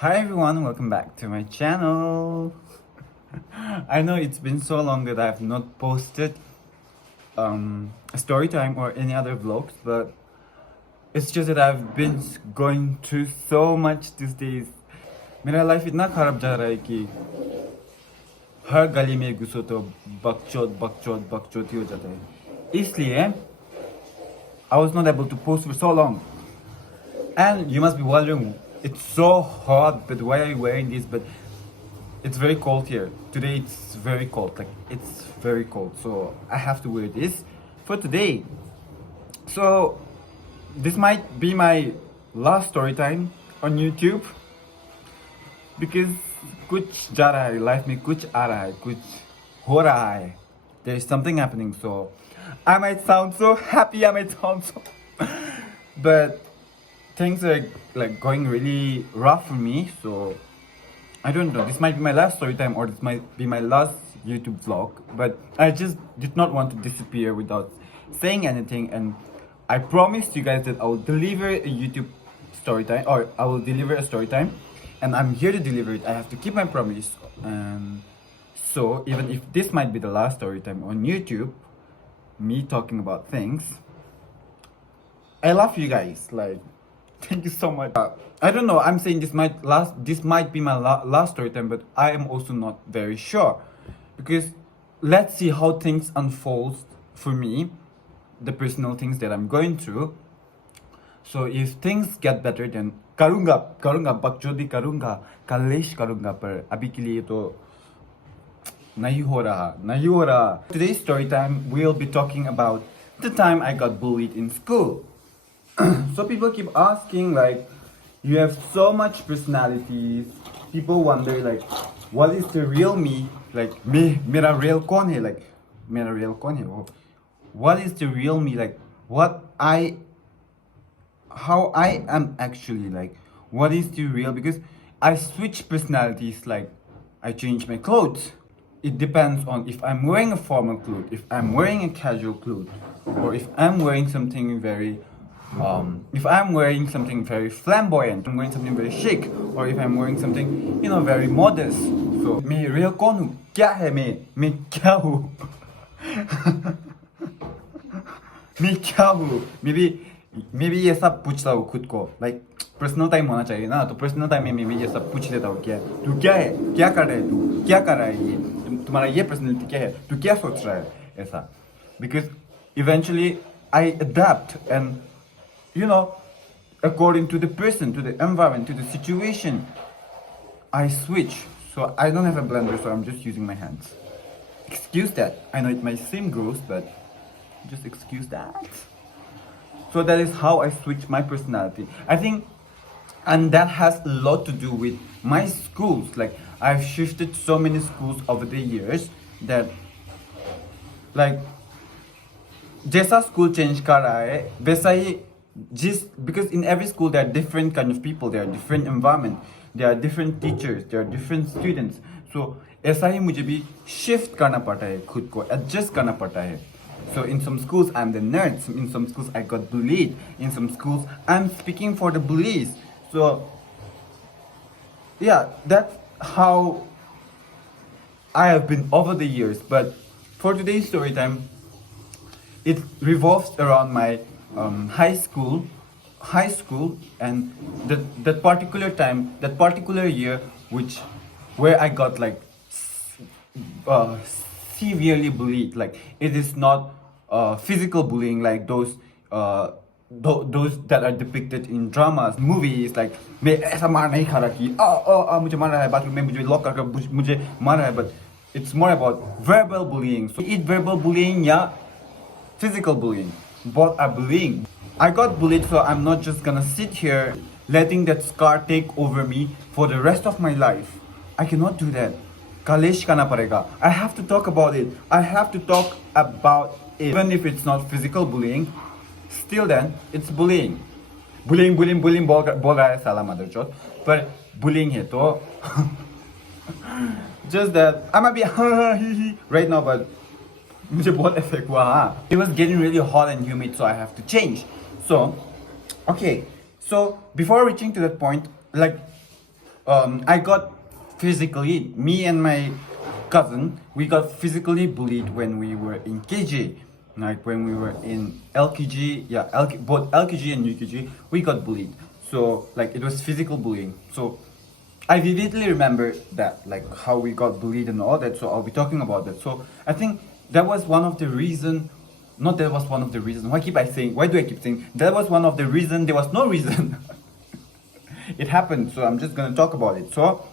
Hi everyone, welcome back to my channel. I know it's been so long that I've not posted a story time or any other vlogs, but it's just that I've been going through so much these days. मेरा life इतना खराब जा रहा है कि हर गली में घुसो तो बकचोद ही हो जाता है. इसलिए I was not able to post for so long. And you must be wondering, it's so hot, but why are you wearing this? But it's very cold here. Today it's very cold, like it's very cold. So I have to wear this for today. So this might be my last story time on YouTube. Because कुछ जा रहा है life में, कुछ आ रहा है, कुछ हो रहा है. There is something happening, so I might sound so happy, I might sound so but things are like going really rough for me, so I don't know, this might be my last story time or this might be my last YouTube vlog, but I just did not want to disappear without saying anything, and I promised you guys that I will deliver a YouTube story time, or I will deliver a story time, and I'm here to deliver it. I have to keep my promise. So even if this might be the last story time on YouTube, me talking about things, I love you guys, like thank you so much. I don't know, I'm saying this might be my last story time, but I am also not very sure, because let's see how things unfold for me, the personal things that I'm going through. So if things get better, then करूँगा बकचोदी करूँगा, कलेश करूँगा, पर अभी के लिए तो नहीं हो रहा. Today's story time we'll be talking about the time I got bullied in school. So people keep asking, like, you have so much personalities. People wonder, like, what is the real me? Like, मेरा real कौन है? Like, मेरा real कौन है? Oh. What is the real me? Like, how I am actually, like, what is the real? Because I switch personalities, like, I change my clothes. It depends on if I'm wearing a formal clothes, if I'm wearing a casual clothes, or if I'm wearing something very flamboyant, I'm wearing something very chic, or if I'm wearing something, very modest. So, मैं real कौन हूँ? क्या है मैं क्या हूँ? मैं क्या हूँ? maybe ये सब पूछता हूँ खुद को, like पर्सनल टाइम होना चाहिए ना, तो पर्सनल टाइम में मैं ये सब पूछ लेता हूँ, क्या तू क्या है, क्या कर रहा है, तू क्या कर रहा है, ये तुम्हारा ये पर्सनैलिटी क्या है, तू क्या सोच रहा है, ऐसा. Because eventually I adapt, and according to the person, to the environment, to the situation, I switch. So I don't have a blender, so I'm just using my hands. Excuse that. I know it might seem gross, but just excuse that. So that is how I switch my personality, I think. And that has a lot to do with my schools. Like, I've shifted so many schools over the years that, like, जैसा school change कर रहा है वैसा ही, because in every school there are different kind of people, there are different environment, there are different teachers, there are different students. So ऐसा ही मुझे भी shift करना पड़ता है, खुद को adjust करना पड़ता है. So in some schools I'm the nerd, in some schools I got bullied, in some schools I'm speaking for the bullies. So yeah, that's how I have been over the years. But for today's story time, it revolves around my high school, and that particular time, that particular year, where I got like severely bullied. Like, it is not physical bullying like those that are depicted in dramas, movies, like मैं ऐसा मार नहीं खा रहा कि मुझे मार रहा है बाथरूम में, मुझे लॉक करके मुझे मार रहा है. But it's more about verbal bullying. So it's verbal bullying या physical bullying, both are bullying. I got bullied, so I'm not just gonna sit here letting that scar take over me for the rest of my life. I cannot do that. कलेश करना पड़ेगा. I have to talk about it. I have to talk about it. Even if it's not physical bullying, still then it's bullying. Bullying बोल रहा है साला मदरचोद, पर bullying है तो just that I might be right now, but मुझे बहुत effect हुआ, हाँ. It was getting really hot and humid, so I have to change. So okay, so before reaching to that point, like, I got physically, me and my cousin, we got physically bullied when we were in KG. Like when we were in LKG, yeah, both LKG and UKG, we got bullied. So like it was physical bullying. So I vividly remember that, like how we got bullied and all that. So I'll be talking about that. So I think that was one of the reason. Not that was one of the reasons. Why do I keep saying that was one of the reason? There was no reason. It happened. So I'm just gonna talk about it. So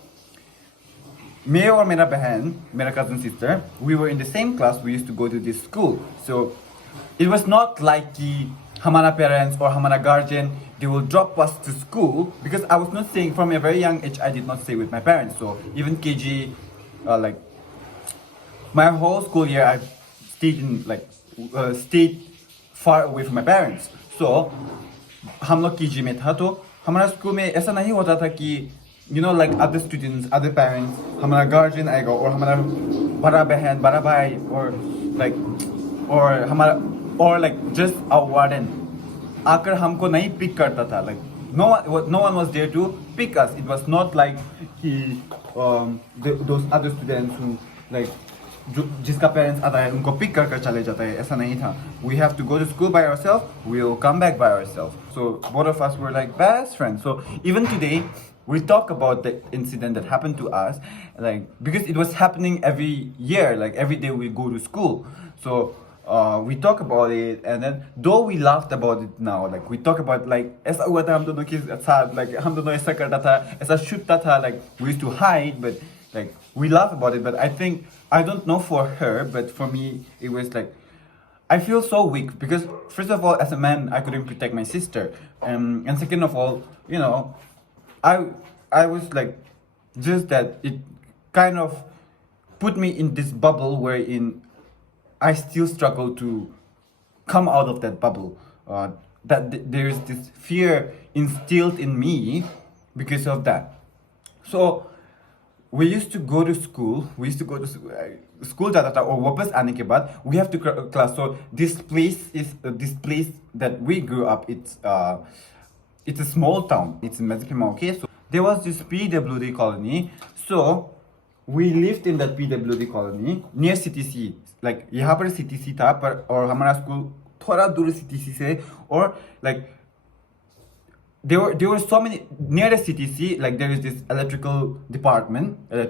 मैं और मेरा बहन, मेरा cousin sister, we were in the same class. We used to go to this school. So it was not like कि हमारा parents or हमारा guardian they will drop us to school, because I was not staying from a very young age. I did not stay with my parents. So even KG, like my whole school year, I stayed in stayed far away from my parents. So हम लोग KG में था, तो हमारा school में ऐसा नहीं होता था कि like other students, other parents, हमारा guardian आएगा और हमारा बड़ा बहन, बड़ा भाई, or like just our warden आकर हमको नहीं pick करता था. Like no one was there to pick us. It was not like those other students who like जिसका parents आता है उनको pick कर चले जाता है, ऐसा नहीं था. We have to go to school by ourselves. We'll come back by ourselves. So both of us were like best friends. So even today we talk about the incident that happened to us, like because it was happening every year, like every day we go to school. So we talk about it, and then though we laughed about it now, like we talk about like ऐसा हुआ था हम दोनों के साथ, like हम दोनों ऐसा करता था, ऐसा छूटता था, like we used to hide, but like we laugh about it. But I think I don't know for her, but for me it was like I feel so weak because first of all, as a man, I couldn't protect my sister, and second of all, I was like just that it kind of put me in this bubble wherein I still struggle to come out of that bubble. There is this fear instilled in me because of that. So we used to go to school. We used to go to school or wapas aane ke baad we have to class. So this place that we grew up. It's a small town. It's in Mazipima, okay? So there was this PWD colony. So we lived in that PWD colony near CTC. Like यहाँ पर CTC था पर और हमारा school थोड़ा दूर CTC से, और like there were so many near the CTC. Like there is this electrical department होता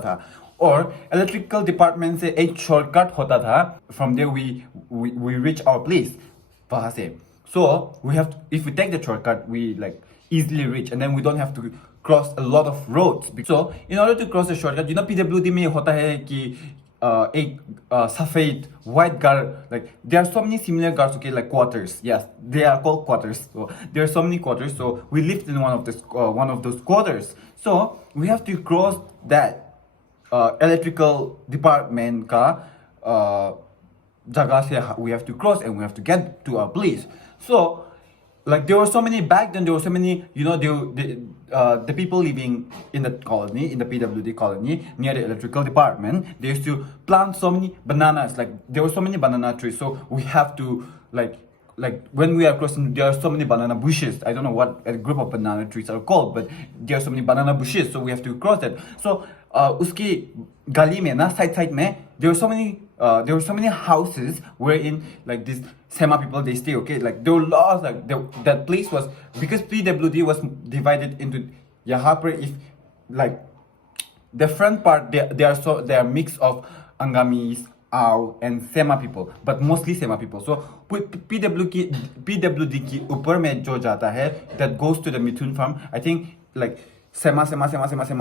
था, और electrical department से एक shortcut होता था. From there we reach our place वहाँ से. So if we take the shortcut, we like easily reach, and then we don't have to cross a lot of roads. So in order to cross the shortcut, PWD में होता है कि एक सफेद white guard, like there are so many similar guards, okay, like quarters. Yes, they are called quarters. So there are so many quarters. So we lived in one of those quarters. So we have to cross that electrical department का जगह से we have to cross, and we have to get to our place. So like there were so many back then, there were so many, the people living in the colony, in the PWD colony near the electrical department, they used to plant so many bananas. Like there were so many banana trees. So we have to like when we are crossing, there are so many banana bushes. I don't know what a group of banana trees are called, but there are so many banana bushes. So we have to cross that. So uski gali mein na side mein there were so many houses wherein like this Sema people they stay, okay? Like there were laws, like that place was, because PWD was divided into यहाँ पर, if like the front part they are mix of Angamis, Ao and Sema people, but mostly Sema people. So PWD की ऊपर में जो जाता है, that goes to the Mithun farm, I think like Sema,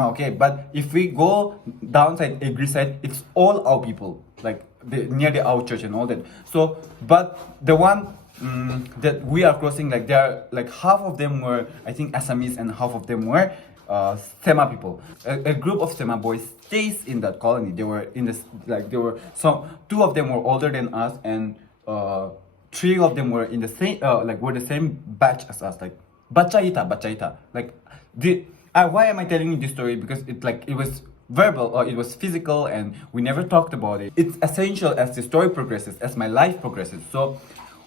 okay? But if we go downside, Agri side, it's all our people, like near the Ao church and all that. So, but the one that we are crossing, like there are like half of them were, I think, Assamese, and half of them were Sema people. A group of Sema boys stays in that colony. They were in this, like there were two of them were older than us, and three of them were in the same were the same batch as us, like bachaita. Like why am I telling you this story? Because it was verbal, or it was physical, and we never talked about it. It's essential as the story progresses, as my life progresses. So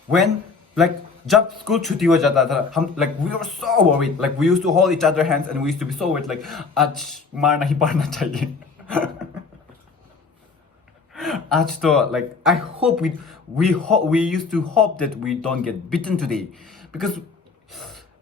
when like जब school छुट्टी हो जाता था हम like we were so worried, like we used to hold each other hands and we used to be so worried, like आज मार नहीं पड़ना चाहिए. आज तो like I hope we used to hope that we don't get beaten today, because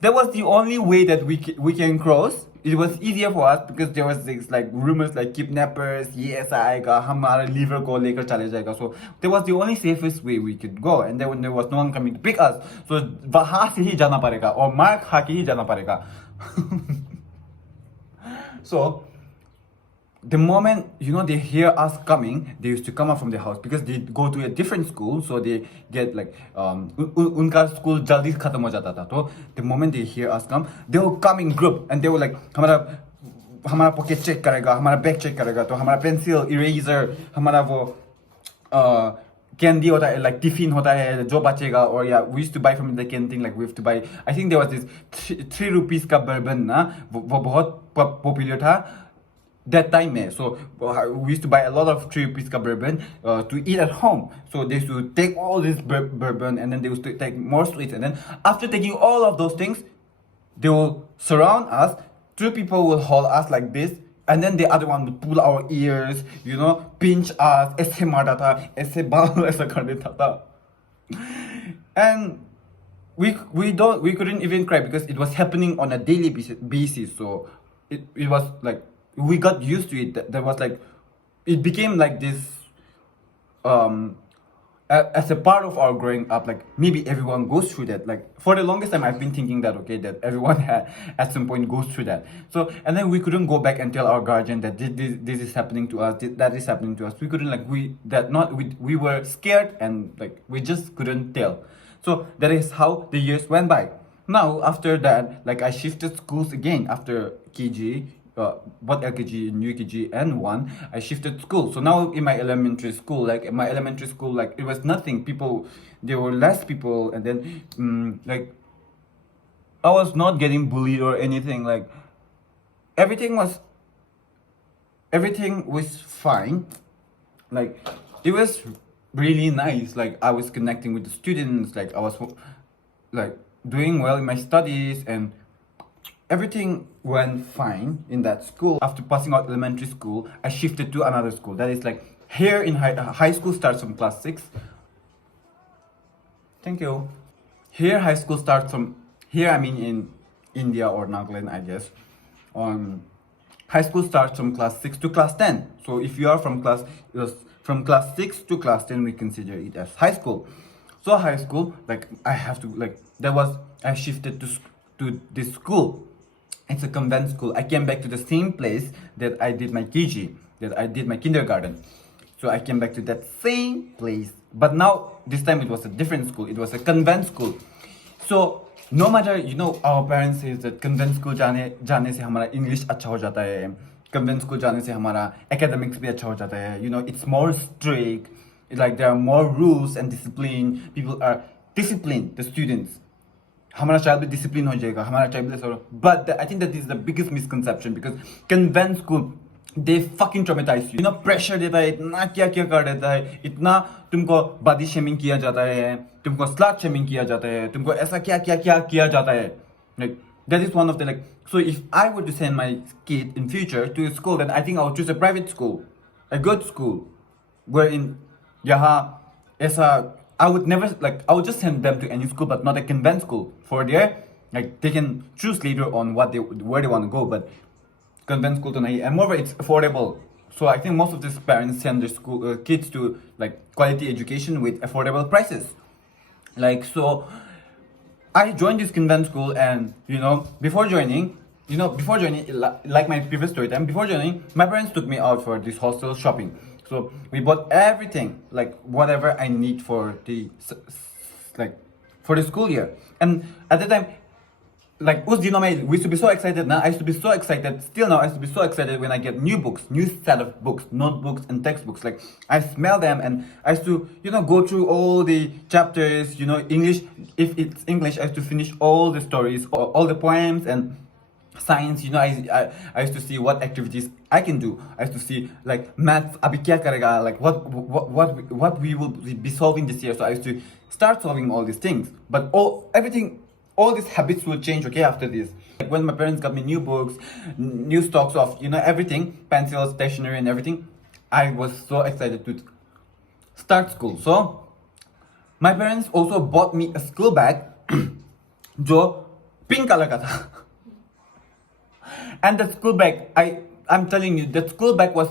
that was the only way that we can cross. It was easier for us because there was this like rumors like kidnappers, ये ऐसा आएगा हमारा liver को लेकर चले जाएगा. So that was the only safest way we could go, and then when there was no one coming to pick us, so वहाँ से ही जाना पड़ेगा और मार खा के ही जाना पड़ेगा. So the moment they hear us coming, they used to come out from the house because they go to a different school, so they get like उनका school जल्दी खत्म हो जाता था. तो the moment they hear us come, they will come in group and they will like हमारा pocket check करेगा, हमारा bag check करेगा. तो हमारा pencil, eraser, हमारा वो candy होता है, like tiffin होता है जो बचेगा. और we used to buy from the canteen, like we have to buy, I think there was this 3 rupees का bourbon ना, वो बहुत popular था that time. So we used to buy a lot of 3 rupees ka bourbon to eat at home. So they used to take all this bourbon and then they used to take more sweets, and then after taking all of those things, they will surround us. 2 people will hold us like this, and then the other one would pull our ears, pinch us, ऐसे मारता था, ऐसे बाल ऐसा कर देता था. And we couldn't even cry because it was happening on a daily basis. So it was like we got used to it. There was like it became like this as a part of our growing up. Like maybe everyone goes through that. Like for the longest time I've been thinking that that everyone at some point goes through that. So and then we couldn't go back and tell our guardian that this is happening to us, that is happening to us. We couldn't we were scared and like we just couldn't tell. So that is how the years went by. Now after that, like I shifted schools again after KG, both LKG, new KG, and 1, I shifted school. So now in my elementary school, like it was nothing. There were less people, and then like I was not getting bullied or anything. Like everything was fine. Like it was really nice. Like I was connecting with the students. Like I was like doing well in my studies, and everything went fine in that school. After passing out elementary school, I shifted to another school. That is like here in high school starts from class 6. Thank you. Here high school starts from here. I mean in India or Nagaland, I guess. High school starts from class 6 to class 10. So if you are from class 6 to class 10, we consider it as high school. So high school, like I have to like I shifted to this school. It's a convent school. I came back to the same place that I did my KG, that I did my kindergarten. So I came back to that same place. But now, this time it was a different school. It was a convent school. So no matter, our parents say that convent school जाने से हमारा English अच्छा हो जाता है. Convent school जाने से हमारा academics भी अच्छा हो जाता है. It's more strict. Like there are more rules and discipline. People are disciplined, the students. हमारा child भी discipline हो जाएगा, हमारा child भी. But I think that is the biggest misconception, because convent school, they fucking traumatize you. Pressure देता है, इतना क्या कर देता है, इतना तुमको body shaming किया जाता है, तुमको slut shaming किया जाता है, तुमको ऐसा क्या किया जाता है. Like that is one of the like. So if I were to send my kid in future to a school, then I think I would choose a private school, a good school, wherein यहाँ ऐसा. I would just send them to any school, but not a convent school. For there, like they can choose later on where they want to go, but convent school to nahi. And moreover, it's affordable. So I think most of these parents send their kids to like quality education with affordable prices. Like so, I joined this convent school, and before joining, like my previous story time, before joining, my parents took me out for this hostel shopping. So we bought everything, like whatever I need for the school year. And at the time, like we used to be so excited. Now I used to be so excited. Still now I used to be so excited when I get new set of books, notebooks and textbooks. Like I smell them, and I used to go through all the chapters. English. If it's English, I used to finish all the stories, all the poems, and science, you know, I used to see what activities I can do. I used to see like maths, abhi kya karega, like what we will be solving this year. So I used to start solving all these things. But all these habits will change, okay, after this. Like when my parents got me new books, new stocks of, you know, everything, pencils, stationery and everything, I was so excited to start school. So my parents also bought me a school bag जो pink color का था. And the school bag, I'm telling you, that school bag was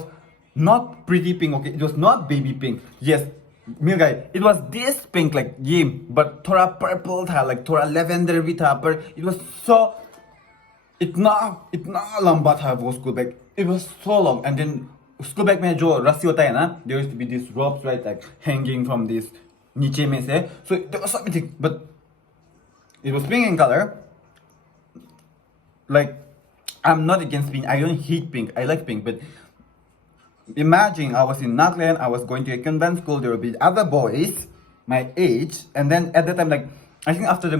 not pretty pink, okay? It was not baby pink. Yes, मेरे guy, it was this pink, like ये, but थोड़ा purple था, like थोड़ा lavender भी था, but it was so इतना लंबा था वो school bag. It was so long, and then school bag में जो रस्सी होता है ना, there used to be these ropes, right, like hanging from this नीचे में से. So there was something, but it was pink in color. Like, I'm not against pink. I don't hate pink. I like pink. But imagine I was in Nagaland. I was going to a convent school. There would be other boys my age. And then at that time, like, I think after the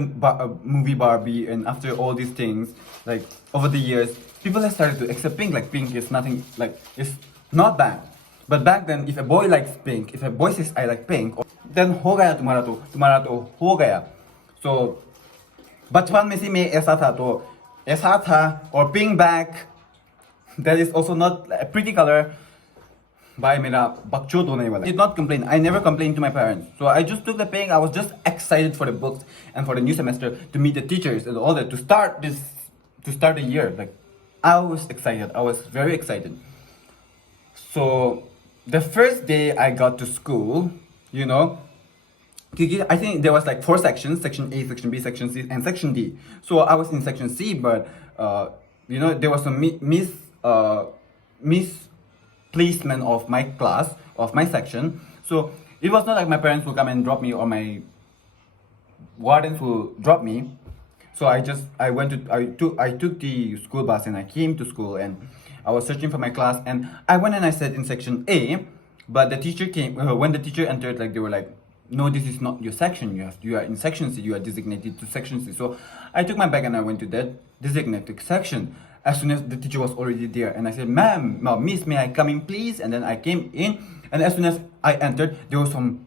movie Barbie and after all these things, like, over the years, people have started to accept pink. Like, pink is nothing, like, it's not bad. But back then, if a boy likes pink, if a boy says, I like pink, then हो गया तुम्हारा तो हो गया. So, बचपन में से मैं ऐसा था और pink bag, that is also not a pretty color. By मेरा बकचोद होने वाला. I did not complain. I never complained to my parents. So I just took the pink. I was just excited for the books and for the new semester, to meet the teachers and all that, to start the year. Like, I was excited. I was very excited. So the first day I got to school, you know, I think there was like 4 sections: section A, section B, section C, and section D. So I was in section C, but you know, there was some misplacement of my class, of my section. So it was not like my parents will come and drop me, or my wardens will drop me. So I took the school bus and I came to school, and I was searching for my class, and I went and I sat in section A. But the teacher came, when the teacher entered, like, they were like, no, this is not your section. You are in section C. You are designated to section C. So I took my bag and I went to that designated section. As soon as the teacher was already there, and I said, ma'am, miss, may I come in, please? And then I came in, and as soon as I entered, there were some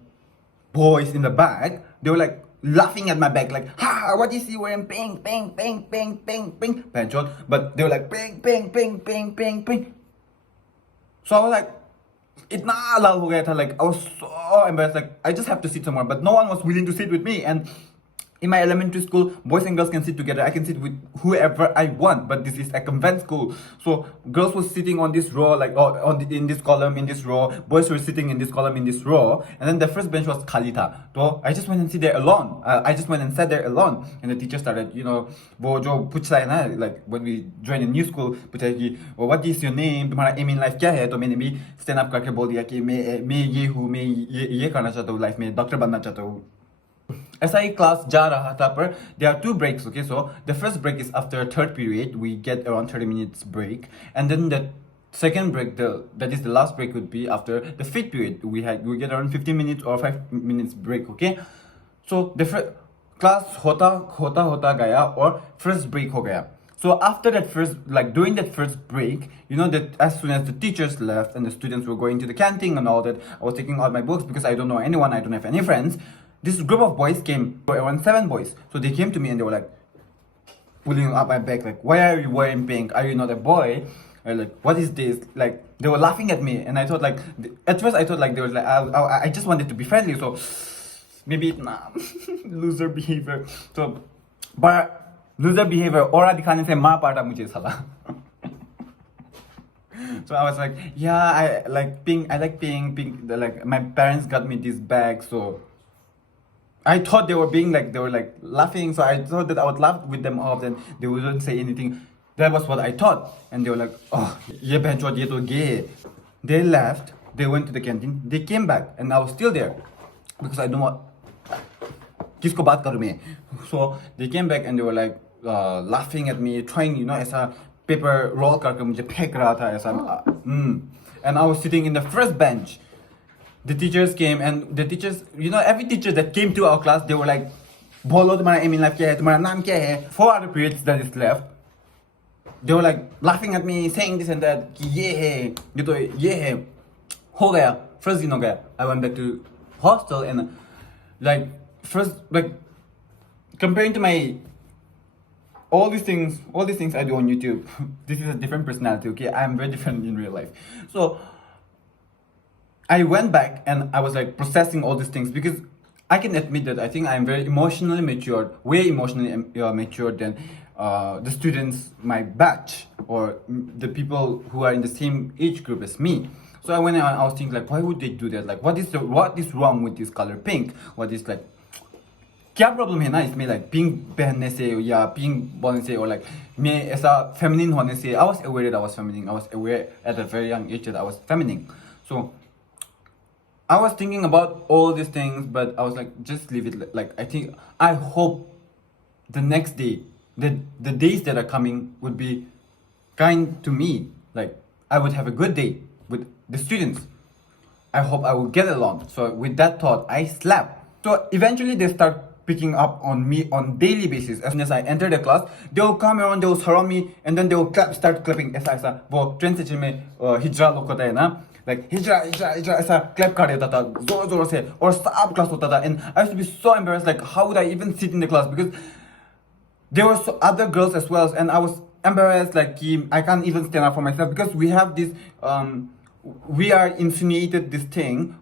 boys in the back. They were like laughing at my bag, like, ha, what is he wearing? Pink, pink, pink, pink, pink, pink, pants on. But they were like, pink, pink, pink, pink, pink, pink. So I was like, इतना लाल हो गया था, like, I was so embarrassed, like, I just have to sit somewhere, but no one was willing to sit with me. And in my elementary school, boys and girls can sit together. I can sit with whoever I want, but this is a convent school. So girls were sitting on this row, like, in this column, in this row. Boys were sitting in this column, in this row. And then the first bench was khali tha. So I just went and sit there alone. I just went and sat there alone. And the teacher started, you know, wo jo puchta hai na, like, when we join a new school, puchta ki, well, what is your name? तुम्हारा aim in life क्या है? तो मैंने भी stand up करके बोल दिया कि मैं ये हूँ, मैं ये करना चाहता हूँ life में, डॉक्टर बनना चाहता हूँ. As I class जा रहा था पर, there are 2 breaks, okay? So the first break is after 3rd period. We get around 30 minutes break, and then the second break, that is the last break, would be after the 5th period. We get around 15 minutes or 5 minutes break, okay? So the class होता गया और first break हो गया. So after that during that first break, you know, that as soon as the teachers left and the students were going to the canteen and all that, I was taking out my books because I don't know anyone, I don't have any friends. This group of boys came, around 7 boys. So they came to me and they were like, pulling up my back, like, why are you wearing pink? Are you not a boy? Or like, what is this? Like, they were laughing at me, and I thought, like, at first I thought, like, they were like, I just wanted to be friendly, so maybe loser behavior. So, but loser behavior, aura दिखाने से मार पड़ा मुझे साला. So I was like, yeah, I like pink. Like, my parents got me this bag, so I thought they were laughing, so I thought that I would laugh with them off, and they wouldn't say anything. That was what I thought. And they were like, oh, ye bhenchod, ye to gay. They left, they went to the canteen, they came back, and I was still there. Because I don't want, kisko baat karu main? So they came back and they were like laughing at me, trying, you know, aisa paper roll karke mujhe phek raha tha, aisa. And I was sitting in the first bench. The teachers came, and the teachers, you know, every teacher that came to our class, they were like, bolo, tumhara aim in life kya hai, tumhara naam kya hai? 4 other periods that is left. they were like laughing at me, saying this and that. Yeah, gitu, yeah. हो गया. First दिन हो गया. I went back to hostel and like first like comparing to my all these things I do on YouTube. This is a different personality. Okay, I am very different in real life. So I went back and I was like processing all these things because I can admit that I think I'm very emotionally matured, way emotionally matured than the students my batch or the people who are in the same age group as me. So I went and I was thinking like, why would they do that? Like, what is wrong with this color pink? What is like, क्या problem है ना इसमें like pink पहनने से या pink बोलने से or like मैं ऐसा feminine होने से I was aware that I was feminine. I was aware at a very young age that I was feminine. So I was thinking about all these things, but I was like, just leave it. Like I hope the next day, the days that are coming would be kind to me. Like I would have a good day with the students. I hope I will get along. So with that thought, I slept. So eventually they start picking up on me on daily basis. As soon as I enter the class, they will come around, they will surround me, and then they will start clapping. ऐसा वो train station में हिजरा लोग होता है ना, like हिजरा ऐसा clap कर देता था जोर से और सब class होता था. And I used to be so embarrassed, like how would I even sit in the class because there were other girls as well, and I was embarrassed, like I can't even stand up for myself because we have this we are insinuated this thing,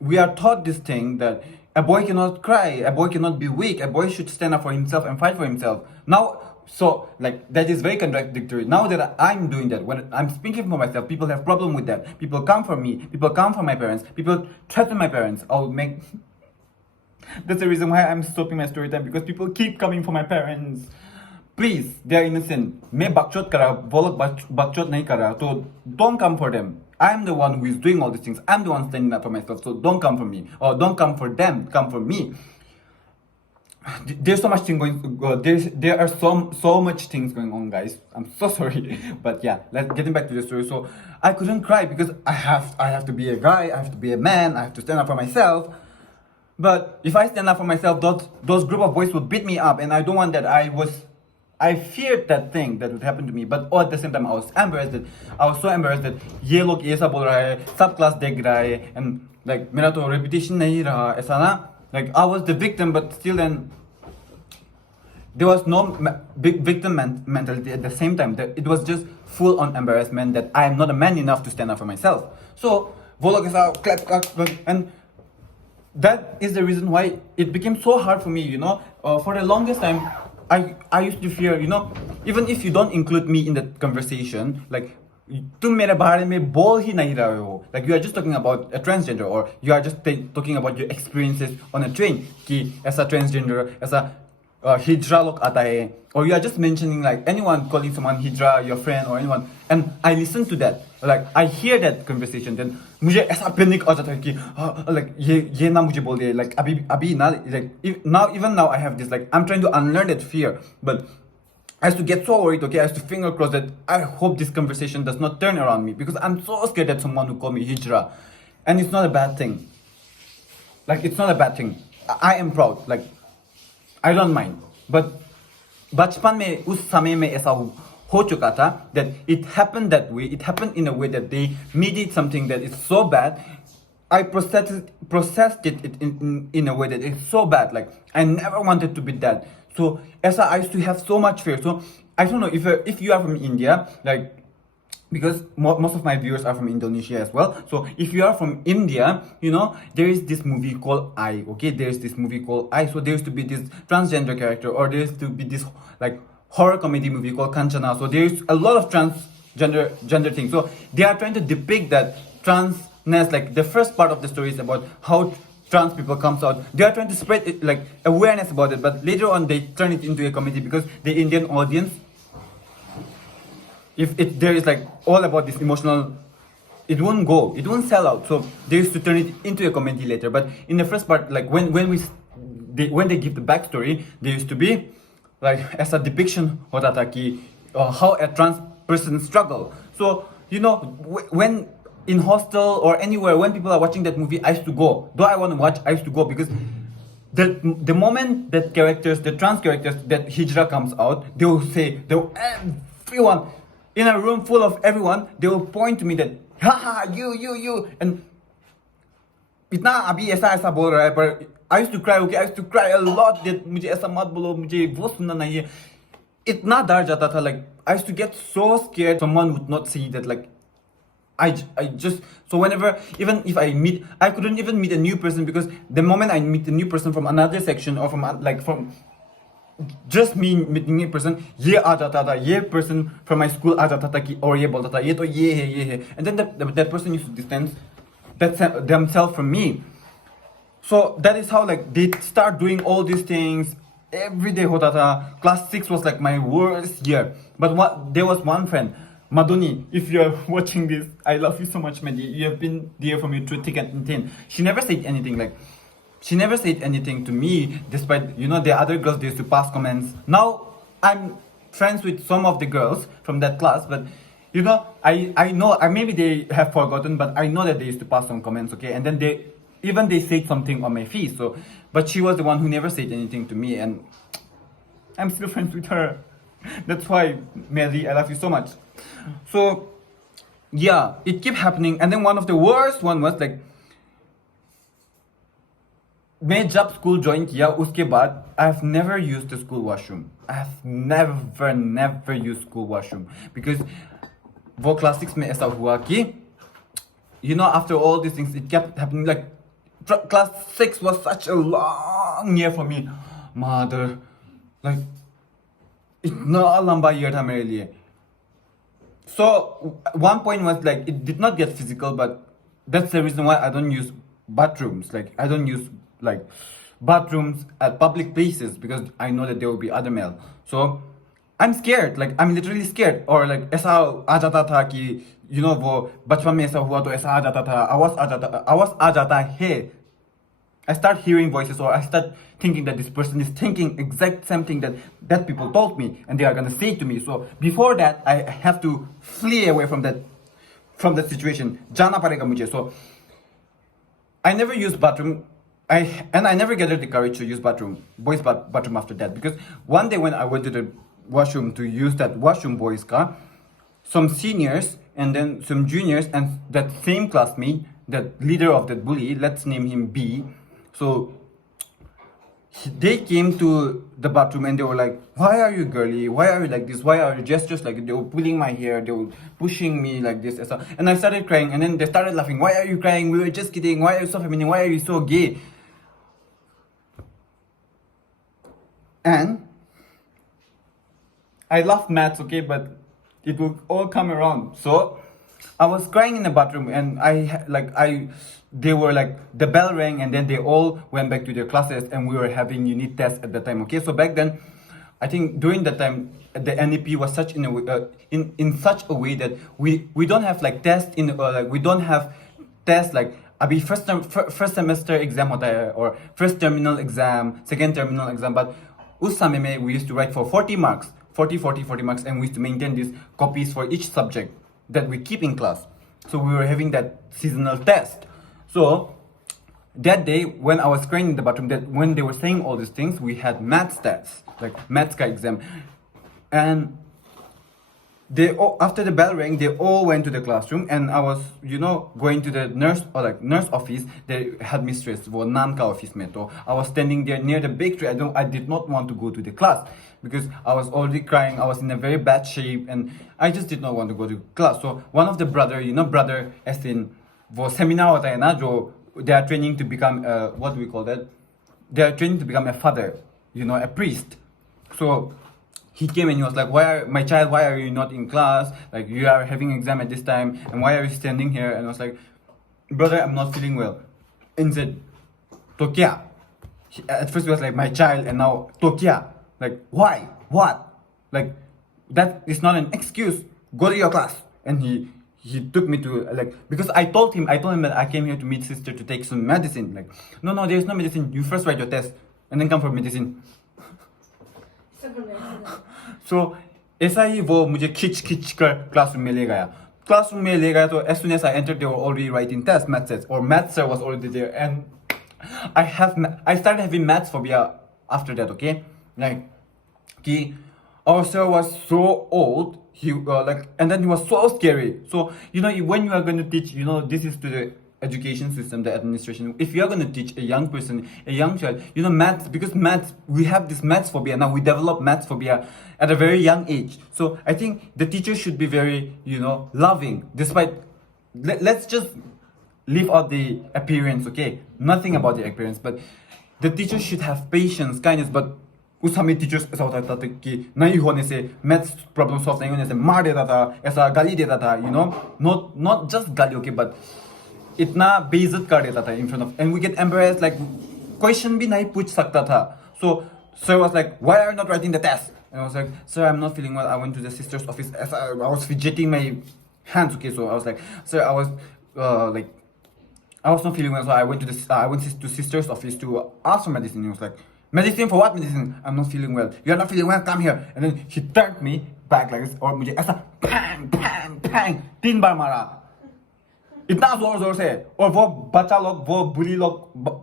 we are taught this thing that a boy cannot cry, a boy cannot be weak, a boy should stand up for himself and fight for himself. Now, so like that is very contradictory. Now that I'm doing that, when I'm speaking for myself, people have problem with that. People come for me, people come for my parents, people threaten my parents. I'll make that's the reason why I'm stopping my story time, because people keep coming for my parents. Please, they are innocent. मैं बकचोद कर रहा, वो लोग बकचोद नहीं कर रहा, so don't come for them. I'm the one who is doing all these things. I'm the one standing up for myself, so don't come for me. Or don't come for them, come for me. There's so much thing going. There are so much things going on, guys. I'm so sorry, but yeah. Getting back to the story. So I couldn't cry because I have to be a guy. I have to be a man. I have to stand up for myself. But if I stand up for myself, those group of boys will beat me up, and I don't want that. I feared that thing that would happen to me, but at the same time I was embarrassed. I was so embarrassed that ये लोग ये सब बोल रहा है, सब class देख रहा है, and like मेरा तो reputation नहीं रहा ऐसा ना. Like I was the victim, but still then there was no big victim mentality at the same time. It was just full on embarrassment that I am not a man enough to stand up for myself. So वो लोग ऐसा clap, and that is the reason why it became so hard for me. You know, for the longest time. I used to fear, you know, even if you don't include me in the conversation, like तुम मेरे बारे में बोल ही नहीं रहे हो, like you are just talking about a transgender, or you are just talking about your experiences on a train कि ऐसा transgender, ऐसा hijra लोग आता है, or you are just mentioning like anyone calling someone hijra, your friend or anyone, and I listen to that, like I hear that conversation, then मुझे ऐसा panic आ जाता है कि like ये ना मुझे बोल दे, like अभी ना, like even now I have this, like I'm trying to unlearn that fear, but I used to get so worried. Okay, I used to finger cross that I hope this conversation does not turn around me, because I'm so scared that someone will call me hijra, and it's not a bad thing. Like it's not a bad thing. I am proud. Like I don't mind. But बचपन में उस समय में ऐसा हो चुका था that it happened that way. It happened in a way that they made it something that is so bad. I processed it in a way that it's so bad. Like I never wanted to be that. So Esa, I used to have so much fear. So I don't know if you are from India, like because most of my viewers are from Indonesia as well. So if you are from India, you know there is this movie called I. Okay, there is this movie called I. So there used to be this transgender character, or there used to be this like horror comedy movie called Kanchana. So there is a lot of transgender things. So they are trying to depict that transness. Like the first part of the story is about how trans people comes out. They are trying to spread it, like awareness about it, but later on they turn it into a comedy because the Indian audience, if there is like all about this emotional, it won't sell out. So they used to turn it into a comedy later. But in the first part, like when they give the backstory, there used to be like as a depiction hota tha ki how a trans person struggle. So you know when in hostel or anywhere when people are watching that movie, I used to go. Though I want to watch, I used to go because the moment that the trans characters, that hijra comes out, they will everyone in a room full of everyone, they will point to me that, haha, you, and इतना अभी ऐसा बोल रहा है पर I used to cry, okay, I used to cry a lot that मुझे ऐसा मत बोलो, मुझे वो सुनना नहीं है. इतना डर जाता था, like I used to get so scared someone would not see that, like I just, so whenever, even if I couldn't even meet a new person, because the moment I meet a new person from another section or from just me meeting a person, ये आ जाता था, ये person from my school आ जाता था कि और ये बोलता था ये तो ये है, and then that person used to distance themselves from me. So that is how, like, they start doing all these things every day hota tha. Class 6 was like my worst year. But there was one friend, Madoni, if you're watching this, I love you so much, Madi. You have been there for me through thick and thin. She never said anything, like, she never said anything to me, despite, you know, the other girls, they used to pass comments. Now, I'm friends with some of the girls from that class, but, you know, I know, maybe they have forgotten, but I know that they used to pass some comments, okay? And then they said something on my face, so, but she was the one who never said anything to me, and I'm still friends with her. That's why, Mary, I love you so much. So, yeah, it kept happening, and then one of the worst one was like, मैं जब school join किया उसके बाद I have never used the school washroom. I have never used school washroom because वो class 6 में ऐसा हुआ कि, you know, after all these things, it kept happening. Like class 6 was such a long year for me, mother, like इतना लंबा year था मेरे लिए. So one point was like it did not get physical, but that's the reason why I don't use bathrooms. Like I don't use like bathrooms at public places because I know that there will be other male. So I'm scared, like I'm literally scared. Or like ऐसा आ जाता था कि, you know, वो बचपन में ऐसा हुआ तो ऐसा आ जाता था, आवाज आ जाता है. I start hearing voices, or I start thinking that this person is thinking exact same thing that people told me and they are gonna say to me. So before that, I have to flee away from that situation. जाना पड़ेगा मुझे. So I never used bathroom. I never gathered the courage to use boys bathroom after that, because one day when I went to the washroom to use that washroom boys car, some seniors and then some juniors and that same classmate, that leader of that bully, let's name him B. So they came to the bathroom and they were like, why are you girly? Why are you like this? Why are your gestures like this? They were pulling my hair. They were pushing me like this. And I started crying, and then they started laughing. Why are you crying? We were just kidding. Why are you so feminine? Why are you so gay? And I love maths, okay, but it will all come around. So I was crying in the bathroom, and they were like, the bell rang, and then they all went back to their classes, and we were having unit tests at the time. Okay, so back then, I think during that time, the NEP was such in such a way that we don't have like tests we don't have tests like अभी first semester exam होता है, or first terminal exam, second terminal exam, but उस समय में we used to write for 40 marks, 40 marks, and we used to maintain these copies for each subject that we keep in class. So we were having that seasonal test. So that day when I was crying in the bathroom, that when they were saying all these things, we had maths tests, like maths ka exam, and they all, after the bell rang, they all went to the classroom, and I was, you know, going to the nurse office, the headmistress, वो नाम का office में. तो I was standing there near the big tree. I did not want to go to the class because I was already crying. I was in a very bad shape, and I just did not want to go to class. So one of the brother as in वो seminar होता है ना, जो they are training to become what do we call that? They are training to become a father, you know, a priest. So he came and he was like, my child, why are you not in class? Like, you are having exam at this time, and why are you standing here? And I was like, brother, I'm not feeling well. And he said, to kya? At first he was like, my child, and now, to kya? Like, why? What? Like, that is not an excuse. Go to your class. And he took me to, like, because I told him that I came here to meet sister to take some medicine. Like, no, there's no medicine. You first write your test, and then come for medicine. So ऐसा ही वो मुझे खींच कर classroom में ले गया. तो as soon as I entered, they were already writing tests, math tests, or math sir was already there, and I started having maths phobia after that. Okay, like कि Our sir was so old. He and then he was so scary. So when you are going to teach, this is to the education system, the administration. If you are going to teach a young person, a young child, maths, because maths, we have this maths phobia now. We develop maths phobia at a very young age. So I think the teacher should be very, loving, despite. Let's just leave out the appearance, okay? Nothing about the appearance, but the teacher should have patience, kindness. But उस समय teachers ऐसा होता था कि नहीं होने से maths problem solve नहीं होने से मार देता था, ऐसा गाली देता था, नॉट जस्ट गाली, ओके, बट इतना बेइज्जत कर देता था in front of, and we get embarrassed, like question भी नहीं पूछ सकता था. So sir was like, why are you not writing the test? And I was like, sir, I am not feeling well, I went to the sister's office. I was fidgeting my hands, okay, so I was like, sir, I was not feeling well, so I went to sister's office to ask for medicine. He was like, medicine for what medicine? I'm not feeling well. You're not feeling well? Come here. And then he turned me back like this, और मुझे ऐसा bang bang bang 3 बार मारा, इतना जोर जोर से. और वो बच्चा लोग, वो बुली लोग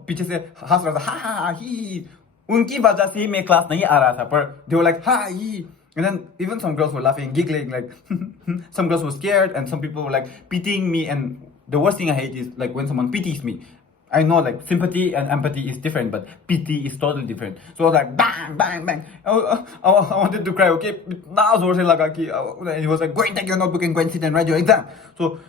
पीछे से हंस रहा था, हा हा हा ही. उनकी वजह से मैं क्लास नहीं आ रहा था, पर they were like ha he. And then even some girls were laughing, giggling, like some girls were scared, and some people were like pitying me. And the worst thing I hate is like when someone pities me. I know like sympathy and empathy is different, but pity is totally different. So I was like bang bang bang. I wanted to cry, okay. Now and he was like, go and take your notebook and go and sit and write your exam. So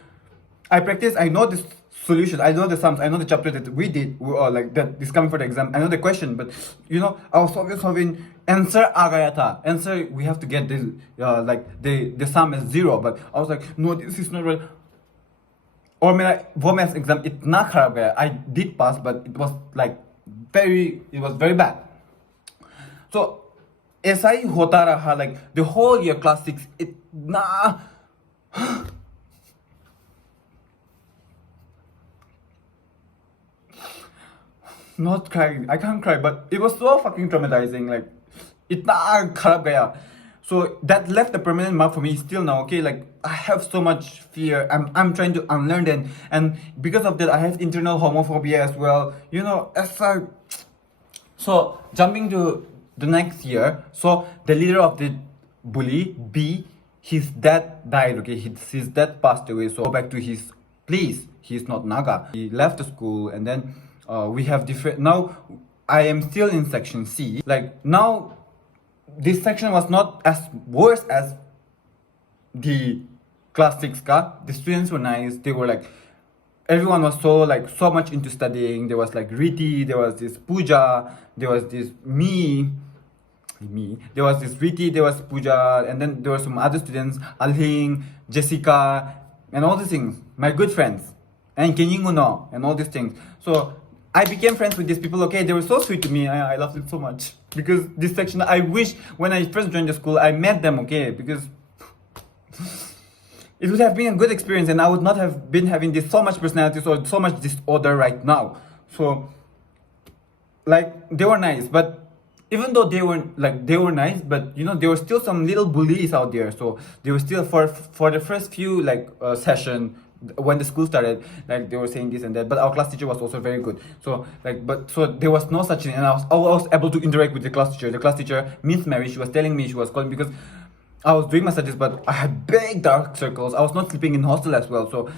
I practice. I know this solution. I know the sums. I know the chapter that we did. We are like that is coming for the exam. I know the question, but I was solving. Answer आ गया था. Answer, we have to get this like the sum is 0. But I was like, no, this is not right. और मेरा वो maths exam इतना खराब गया. I did pass, but it was very bad. So ऐसा ही होता रहा, like the whole year class 6 इतना. Not crying, I can't cry, but it was so fucking traumatizing, like इतना खराब गया. So that left a permanent mark for me still now, okay? Like I have so much fear. I'm trying to unlearn it, and because of that I have internal homophobia as well. So jumping to the next year, so the leader of the bully, B, his dad died, okay? His dad passed away, so go back to his place. He's not Naga. He left the school, and then we have different. Now I am still in section C. Like now, this section was not as worse as the class 6 ka. The students were nice. They were like, everyone was so much into studying. There was like Riti, there was this Pooja, there was this me. There was this Riti, there was Pooja, and then there were some other students, Alhing, Jessica, and all these things. My good friends, and Kenyinguno, and all these things. So I became friends with these people, okay? They were so sweet to me. I loved it so much. Because this section, I wish when I first joined the school, I met them, okay? Because it would have been a good experience, and I would not have been having this so much personality, so much disorder right now. So, like, they were nice, but even though they were nice, but there were still some little bullies out there. So they were still for the first few session. When the school started, like they were saying this and that, but our class teacher was also very good. So there was no such thing, and I was able to interact with the class teacher. The class teacher, Miss Mary, she was telling me, she was calling because I was doing my studies, but I had big dark circles. I was not sleeping in hostel as well. So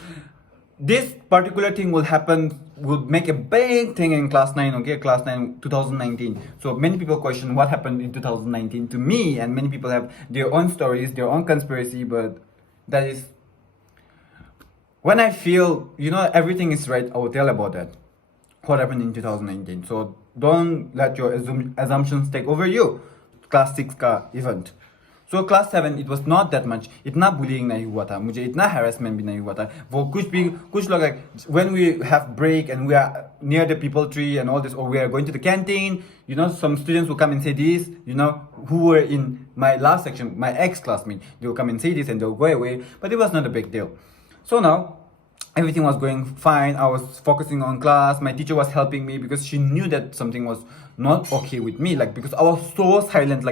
this particular thing would make a big thing in class 9, okay? Class 9, 2019. So many people question what happened in 2019 to me, and many people have their own stories, their own conspiracy, but that is. When I feel, everything is right, I will tell about that. What happened in 2019. So don't let your assumptions take over you. Class 6 ka event. So class 7, it was not that much. इतना bullying नहीं हुआ था. मुझे इतना harassment भी नहीं हुआ था. वो कुछ लोग like when we have break and we are near the people tree and all this, or we are going to the canteen, some students will come and say this, who were in my last section, my ex-classmate, they will come and say this and they'll go away. But it was not a big deal. So now, everything was going fine. I was focusing on class. My teacher was helping me because she knew that something was not okay with me. Like, because I was so silent.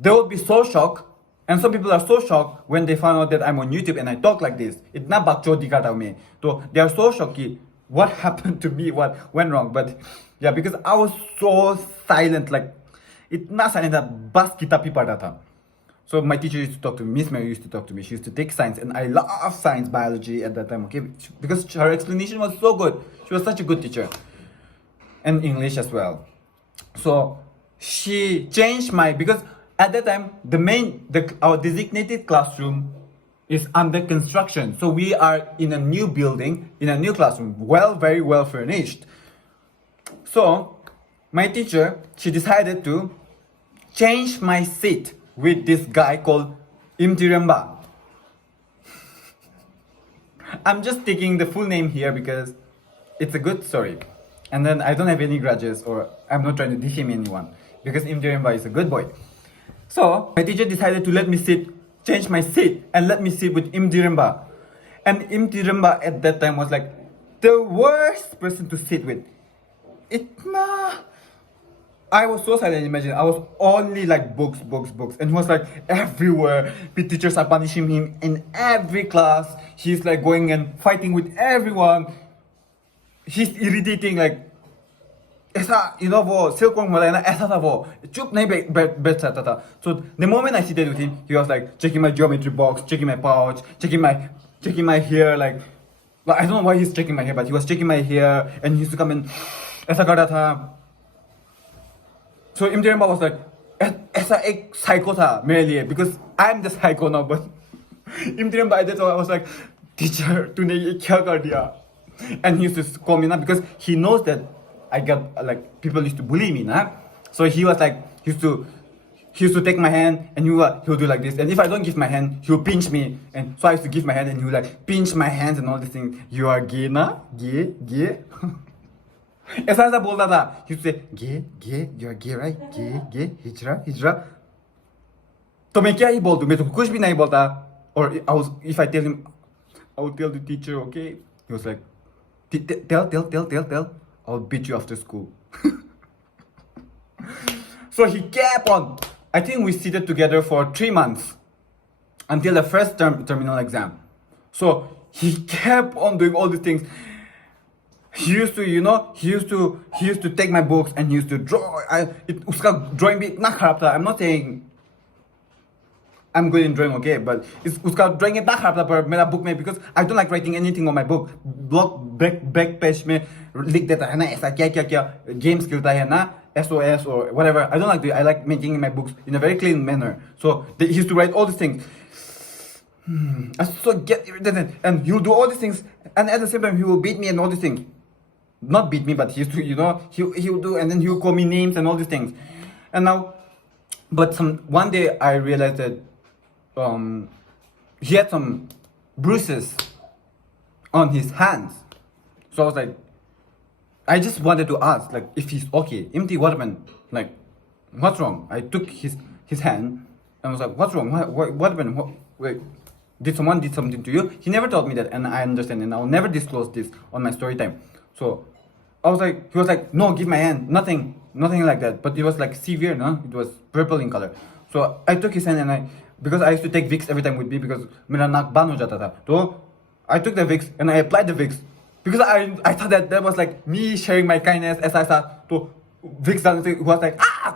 They would be so shocked. And some people are so shocked when they found out that I'm on YouTube and I talk like this. Itna bakcho dikha tha main. So they are so shocked. What happened to me? What went wrong? But yeah, because I was so silent. Like, इतना science था, बस किताब ही पढ़ा था. So my teacher used to talk to me, Miss Mary used to talk to me. She used to take science, and I love science, biology at that time, okay? Because her explanation was so good. She was such a good teacher. And English as well. So she changed because at that time, our designated classroom is under construction. So we are in a new building, in a new classroom, very well furnished. So my teacher, she decided to change my seat with this guy called Imtiramba. I'm just taking the full name here because it's a good story. And then I don't have any grudges, or I'm not trying to defame anyone, because Imtiramba is a good boy. So my teacher decided to change my seat and let me sit with Imtiramba. And Imtiramba at that time was like the worst person to sit with. I was so silent, imagine. I was only like books. And he was like everywhere. The teachers are punishing him in every class. He's like going and fighting with everyone. He's irritating, like, ऐसा वो silkworm वाला है ना, ऐसा था वो, चुप नहीं बैठ सकता था. So the moment I seated with him, he was like checking my geometry box, checking my pouch, checking my hair, like I don't know why he's checking my hair, but he was checking my hair, and he used to come and ऐसा कर रहा था. So Imtiramba was like ऐसा एक psycho था मेरे लिए, because I'm the psycho now, but Imtiramba at that time I was like, teacher, तूने ये क्या कर दिया? And he used to call me now because he knows that I got like people used to bully me now. So he was like he used to take my hand, and he'll do like this, and if I don't give my hand, he'll pinch me, and so I used to give my hand, and he'll like pinch my hands and all these things. You are gay na? Gay? ऐसा बोलता था. He used to say gay, you are gay, right? Gay, hijra. तो मैं क्या ही बोल दूं? मैं तो कुछ भी नहीं बोलता. Or if I tell him, I will tell the teacher, okay? He was like, tell. I'll beat you after school. So he kept on. I think we seated together for 3 months until the first terminal exam. So he kept on doing all these things. He used to take my books and he used to draw. Uska drawing bhi itna kharab tha. I'm not saying I'm good in drawing, okay, but उसका drawing इतना खराब था पर मेरा book में, because I don't like writing anything on my book. Back page में लिख देता है ना ऐसा क्या games खेलता है ना, SOS or whatever. I don't like I like making my books in a very clean manner. So he used to write all these things. I so get irritated, and he'll do all these things, and at the same time he will beat me and all these things. Not beat me, but he used to, he'll do, and then he'll call me names and all these things. And now, but one day I realized that he had some bruises on his hands. So I was like, I just wanted to ask, like, if he's okay. Imti, what happened? Like, what's wrong? I took his hand and I was like, what's wrong? What happened? Wait, did someone did something to you? He never told me that, and I understand, and I'll never disclose this on my story time. So he was like, no, give my hand. Nothing like that. But it was like severe, no? It was purple in color. So I took his hand, and because I used to take Vicks every time with me because मेरा नाक बंद हो जाता था. So I took the Vicks and I applied the Vicks because I thought that was like me sharing my kindness. ऐसा. तो Vicks डालने से हुआ like ah.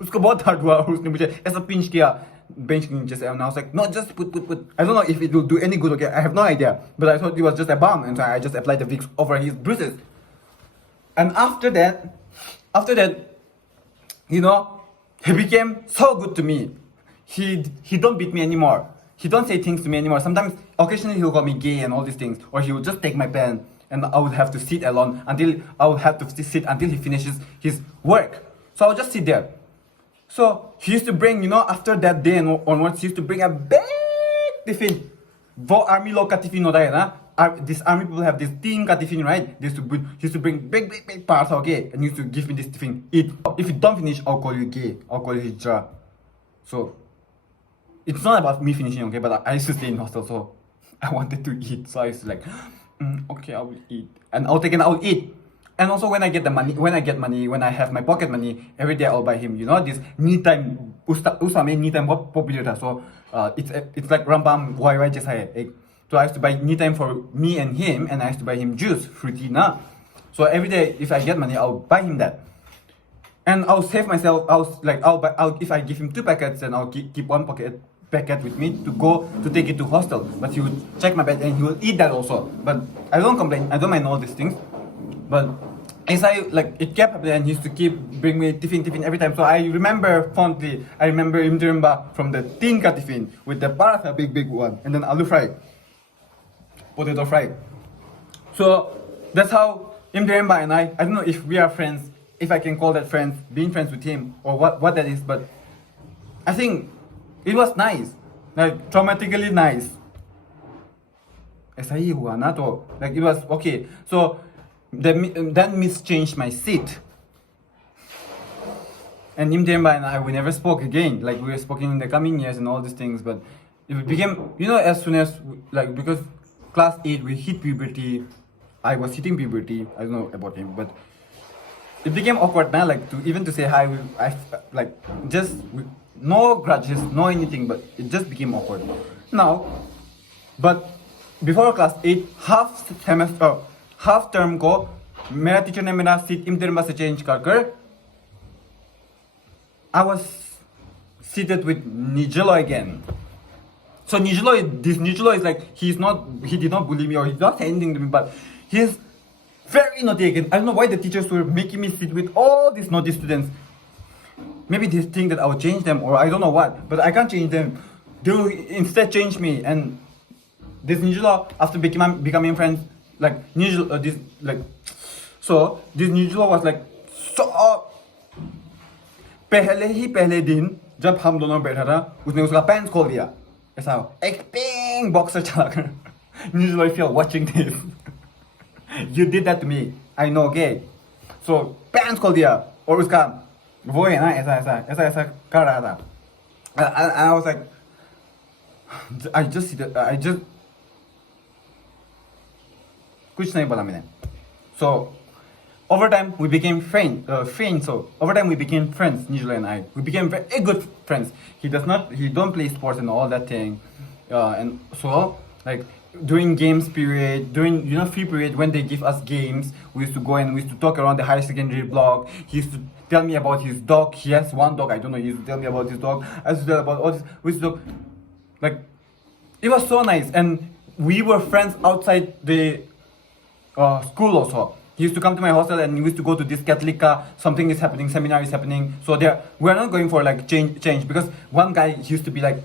उसको बहुत hard हुआ और उसने मुझे ऐसा pinch किया bench के नीचे से, and I was like, no, just put. I don't know if it will do any good. Okay, I have no idea, but I thought it was just a balm, and so I just applied the Vicks over his bruises. And after that, he became so good to me. He don't beat me anymore. He don't say things to me anymore. Sometimes, occasionally, he'll call me gay and all these things, or he will just take my pen, and I would have to sit alone until he finishes his work. So I'll just sit there. So he used to bring, after that day and onwards, he used to bring a big tiffin. वो army लोग का tiffin होता है ना. This army people have this 3 का tiffin, right? He used to bring big parts, okay, and he used to give me this tiffin. Eat. If you don't finish, I'll call you gay. I'll call you hijra. So it's not about me finishing, okay, but I used to stay in hostel, so I wanted to eat. So I used to like, okay, I will eat, and I'll take and I'll eat. And also when I get money, when I have my pocket money, every day I'll buy him, this me time. उस समय me time बहुत popular था. So it's like rampam YY जैसा है. So I used to buy me time for me and him, and I used to buy him juice, fruity na. So every day if I get money, I'll buy him that. And I'll save myself. I'll if I give him 2 packets, then I'll keep one packet with me to go to take it to hostel. But he would check my bag and he will eat that also. But I don't complain. I don't mind all these things. But as it kept happening, and he used to keep bring me tiffin every time. So I remember fondly. I remember imdiramba from the tinka tiffin with the paratha big one, and then aloo fry, potato fry. So that's how imdiramba and I don't know if we are friends, if I can call that friends, being friends with him, or what that is. But I think it was nice, like traumatically nice. ऐसा ही हुआ ना तो like it was okay. So that miss changed my seat. And Imdemba and I, we never spoke again. Like we were speaking in the coming years and all these things. But it became, as soon as because class 8 we hit puberty. I was hitting puberty. I don't know about him, but it became awkward now. Like to say hi. No grudges, no anything. But it just became awkward now. But before class 8, half term को मेरा teacher ने मेरा seat imdiramba से change कर I was seated with Nijelo again. So this Nijelo is like, he did not bully me or he did not say anything to me, but he's very naughty again. I don't know why the teachers were making me sit with all these naughty students. Maybe they think that I will change them, or I don't know what, but I can't change them. They will instead change me. And this Nijelo, after becoming friends, this Nijelo was like so. पहले दिन जब हम दोनों बैठा था उसने उसका pants खोल दिया ऐसा एक पिंक बॉक्सर चलाकर Nijelo, if you're watching this you did that to me I know okay so pants खोल दिया और उसका वो है ना ऐसा कर रहा था and I was like I just कुछ नहीं बोला मैंने so over time we became friends. So over time we became friends, Nijelo and I. We became very good friends. He don't play sports and all that thing. And so during games period, during free period when they give us games, we used to go and we used to talk around the higher secondary block. He used to tell me about his dog. He has one dog. I don't know. He used to tell me about his dog. I used to tell about all this. We used to it was so nice, and we were friends outside the school also. He used to come to my hostel and we used to go to this Catholica, something is happening, seminar is happening. So we're not going for change because one guy he used to be like,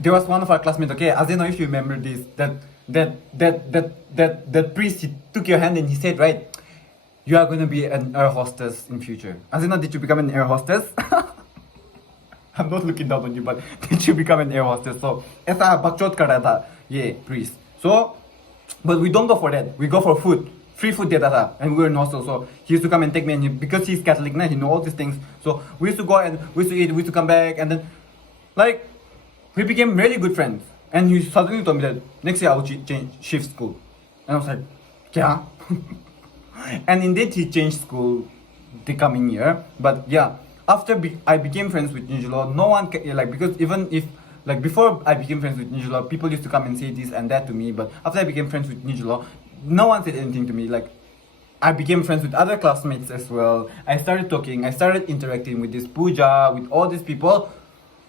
there was one of our classmates, okay, I don't know if you remember this, that priest, he took your hand and he said, right, you are going to be an air hostess in future. I don't know, did you become an air hostess? I'm not looking down on you, but did you become an air hostess? So, ऐसा बकचोद कर रहा था ये priest. So, but we don't go for that. We go for food. Free food data tha, and we were in hostel, so he used to come and take me, and because he's Catholic, he know all these things. So we used to go and we used to eat, we used to come back, and then we became really good friends. And he suddenly told me that next year I will shift school, and I was like, yeah. And indeed he changed school the coming year. But yeah, after I became friends with Nijelo, no one because even if before I became friends with Nijelo, people used to come and say this and that to me. But after I became friends with Nijelo, no one said anything to me. I became friends with other classmates as well. I started talking. I started interacting with this puja, with all these people,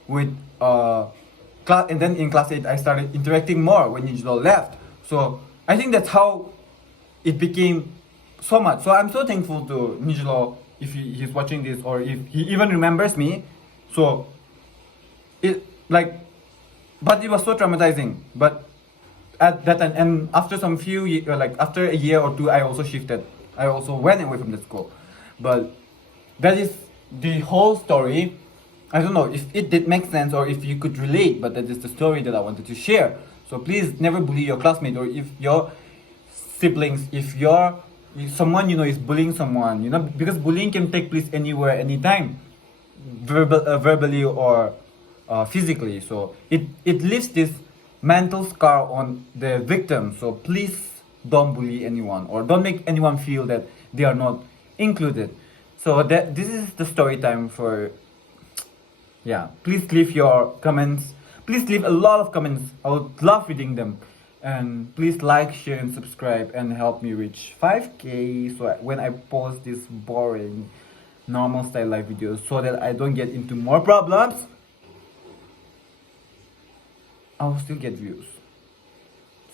with class. And then in class 8, I started interacting more when Nijelo left. So I think that's how it became so much. So I'm so thankful to Nijelo if he's watching this or if he even remembers me. So but it was so traumatizing. But at that time, and after after a year or two, I also shifted. I also went away from the school. But that is the whole story. I don't know if it did make sense or if you could relate, but that is the story that I wanted to share. So please never bully your classmate, or if your siblings, if someone is bullying someone, because bullying can take place anywhere, anytime, verbally or physically. So it leaves this mental scar on the victim. So please don't bully anyone or don't make anyone feel that they are not included. So this is the story time for. Yeah, please leave your comments. Please leave a lot of comments. I would love reading them. And please like, share, and subscribe and help me reach 5K. So when I post this boring normal style life videos so that I don't get into more problems, I will still get views.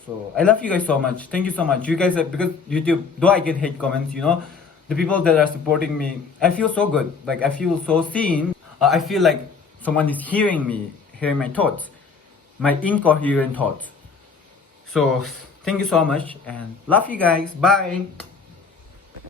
So I love you guys so much. Thank you so much. You guys are, because YouTube, though I get hate comments, you know, the people that are supporting me, I feel so good. Like I feel so seen. I feel like someone is hearing me, hearing my thoughts, my incoherent thoughts. So thank you so much and love you guys. Bye.